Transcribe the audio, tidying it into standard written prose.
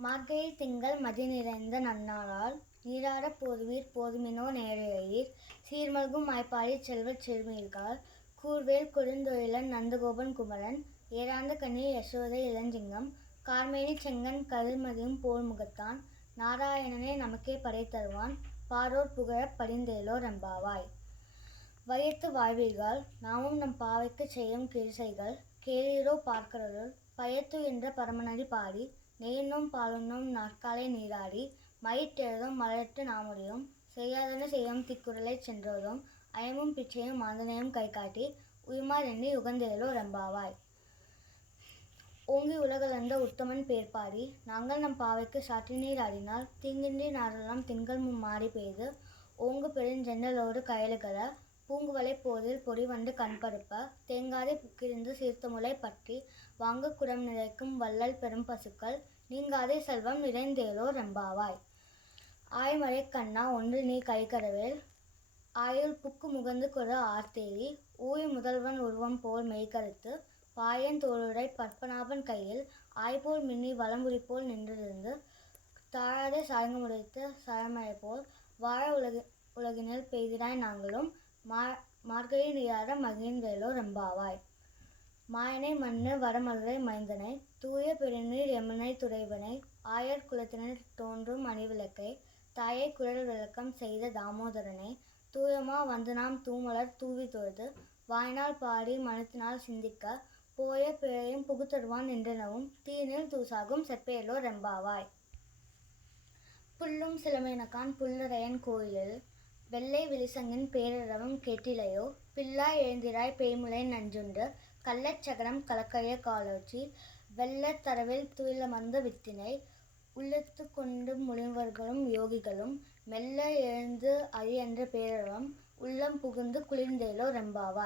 மார்கழி திங்கள் மதி நிறைந்த நன்னாளால் நீராடப் போதுவீர் போதுமினோ நேரையீர் சீர்மல்கும் மாய்ப்பாடிச் செல்வச் சிறுமீர்காள் கூர்வேல் கொடுந்தொழிலன் நந்தகோபன் குமரன் ஏரார்ந்த கண்ணி யசோதை இளஞ்சிங்கம் கார்மேனிச் செங்கண் கதிர்மதியும் போழ்முகத்தான் நாராயணனே நமக்கே படை தருவான் பாரோர் புகழப் படிந்தேலோர் எம்பாவாய். வையத்து வாழ்வீர்கள் நாமும் நம் பாவைக்குச் செய்யும் கிரிசைகள் கேளீரோ பார்க்கடலுள் பையத்து என்ற பரமனடி பாடி நெய்யுண்ணோம் பாலுண்ணோம் நாட்காலை நீராடி மயிட்டெழுதும் மலரிட்டு நாமுடியும் செய்யாதன செய்யும் திக்குறளைச் சென்றோதும் அயமும் பிச்சையும் மாந்தனையும் கைகாட்டி உயுமார் எண்ணி உகந்தேலோர் எம்பாவாய். ஓங்கி உலகளந்த உத்தமன் பேர்பாடி நாங்கள் நம் பாவைக்கு சாற்றி நீராடினால் தீங்கின்றி நாடெல்லாம் திங்கள் மும்மாரி பெய்து ஓங்கு பெருஞ்சென்னலோடு கயலுகர பூங்குவளை போதில் பொறிவண்டு கண்பருப்ப தேங்காதை புக்கிருந்து சீர்த்தமுலை பற்றி வாங்கு குடம் நிறைக்கும் வள்ளல் பெரும் பசுக்கள் நீங்காதே செல்வம் நிறைந்தேலோர் எம்பாவாய். ஆய்மழைக் கண்ணா ஒன்று நீ கைகரவேல் ஆயுள் புக்கு முகந்து கொடு ஆர்த்தேரி ஊழி முதல்வன் உருவம் போல் மெய்கருத்து பாயன் தோளுடை பற்பநாபன் கையில் ஆய்போல் மின்னி வலம்புரிபோல் நின்றிருந்து தாழாதே சாய்ங்கமுடைத்து சரமழை போல் வாழ உலகினில் பெய்திடாய் நாங்களும் மார்கழி நீராட மகிழ்ந்தேலோர் எம்பாவாய். மாயனை மன்னு வடமதுரை மைந்தனை தூய பெருநீர் யமுனை துறைவனை ஆயர் குலத்தினர் தோன்றும் அணிவிளக்கை தாயை குழல் விளக்கம் செய்த தாமோதரனை தூயமா வந்து நாம் தூமலர் தூவி தொழுது வாய்நாள் பாடி மனத்தினால் சிந்திக்க போய பிழையும் புகுத்தருவான் என்றெனவும் தீயினில் தூசாகும் செப்பேலோர் எம்பாவாய். புல்லும் சிலம்பினகான் புல்லரையன் கோயிலில் வெள்ளை விழிசங்கின் பேரரவம் கேட்டிலையோ பில்லாய் எழுந்திராய் பேய்முலை நஞ்சுண்டு கள்ளச் சகடம் கலக்கரிய காலோச்சி வெள்ளத் தரவில் துயிலமர்ந்த வித்தினை உள்ளத்து கொண்டு முனிவர்களும் யோகிகளும் மெல்ல எழுந்து அரி என்ற பேரரவம் உள்ளம் புகுந்து குளிர்ந்தேலோர் எம்பாவாய்.